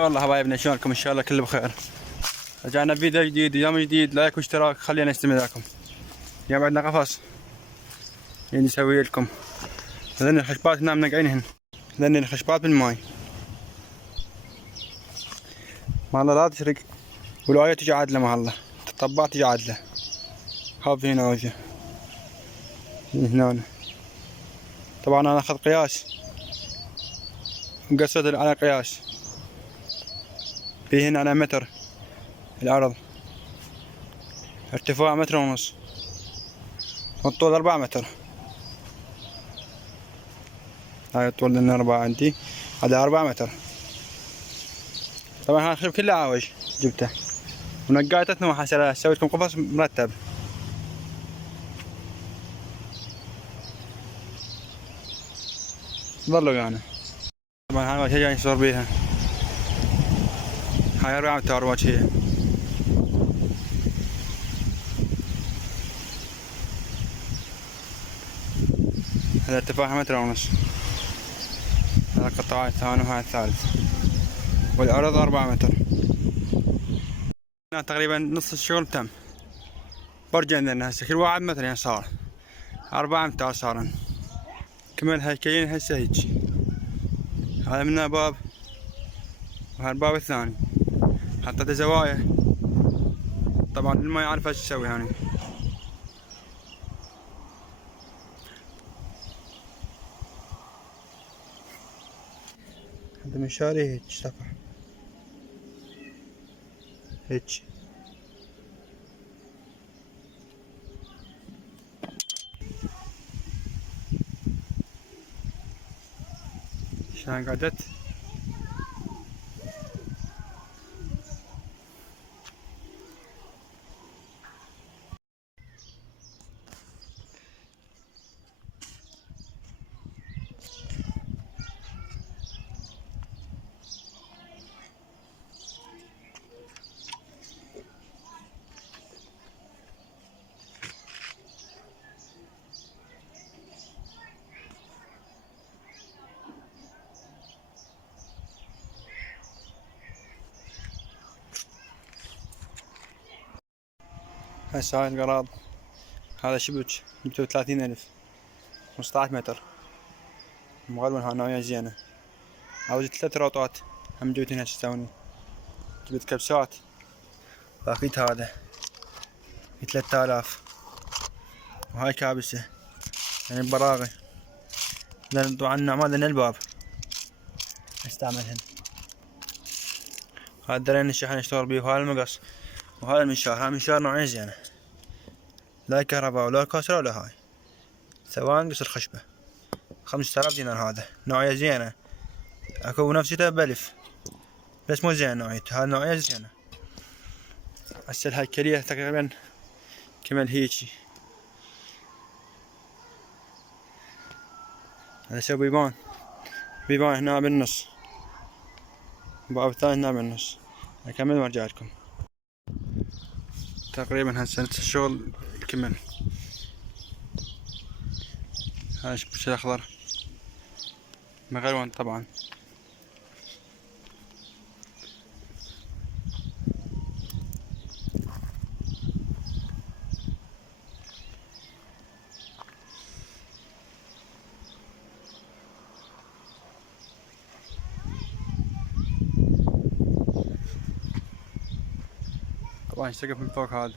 والله حبايبنا شلونكم؟ ان شاء الله كله بخير. رجعنا بفيديو جديد، يوم جديد، لايك واشتراك خلينا نستمر لكم. اليوم عندنا قفص نسوي لكم. هذين الخشبات هنا منقعينهن، هذين الخشبات بالماي. ما الله لا تشرق، والواية تجي عادلة، ما الله الطبات تجي عادلة. هاب هنا وجه هنا. طبعا انا اخذ قياس وقصد على قياس. في هنا على متر العرض، ارتفاع 1.5 متر، والطول 4 متر. هاي الطول لنا 4 عندي، هذا 4 متر. طبعا هاي الخشب كله عاوج جبته ونقايته وحسنا سويت لكم قفص مرتب. ظلوا يعني. طبعا هاي وجهي جاي نصور بيها، هاي 4 متر وجهية. هذا ارتفاعها 1.5 متر. هذا القطاع الثاني وهذا الثالث، والعرض 4 متر. تقريبا نص الشغل تم. برج عندنا هسه كل واحد متر يعني صار 4 متر صار. كمل هيكلين هسه هيك. هذا منه باب، وهذا الباب الثاني حطيت زوايا. طبعا اللي ما يعرف ايش يسوي هاني. هذا منشاري هيك صفح هيك. شلون قعدت؟ هسه هاي القراض، هذا شبك جبته 30,000، 15 متر مغلون. ها نوعية زينة. عاوز 3 روطات هم جبتهن هسه توني. جبت كبسات باكيت هذا ب 3000، وهاي كابسة يعني براغي. لان طبعا النوع هذا الباب استعملهن. هذا درين الشحن اشتغل بيه، وهذا المقص، وهذا المنشار. هذا منشار نوعية زينة، لا كهرباء ولا كسرة ولا هاي، سواء نقص الخشبة. 5000 دينار. هذا نوعية زينة، اكو نفسيته بألف بس مو زين نوعيته. هذا نوعية زينة. هسه الهيكلية تقريبا كمل هيجي. هذا سوي بيبان، بيبان هنا بالنص، باب ثاني هنا بالنص. اكمل وارجع لكم. تقريبا هسه الشغل كمل. هذا الشبك الاخضر مغلون طبعا. طبعا السقف من فوق هذا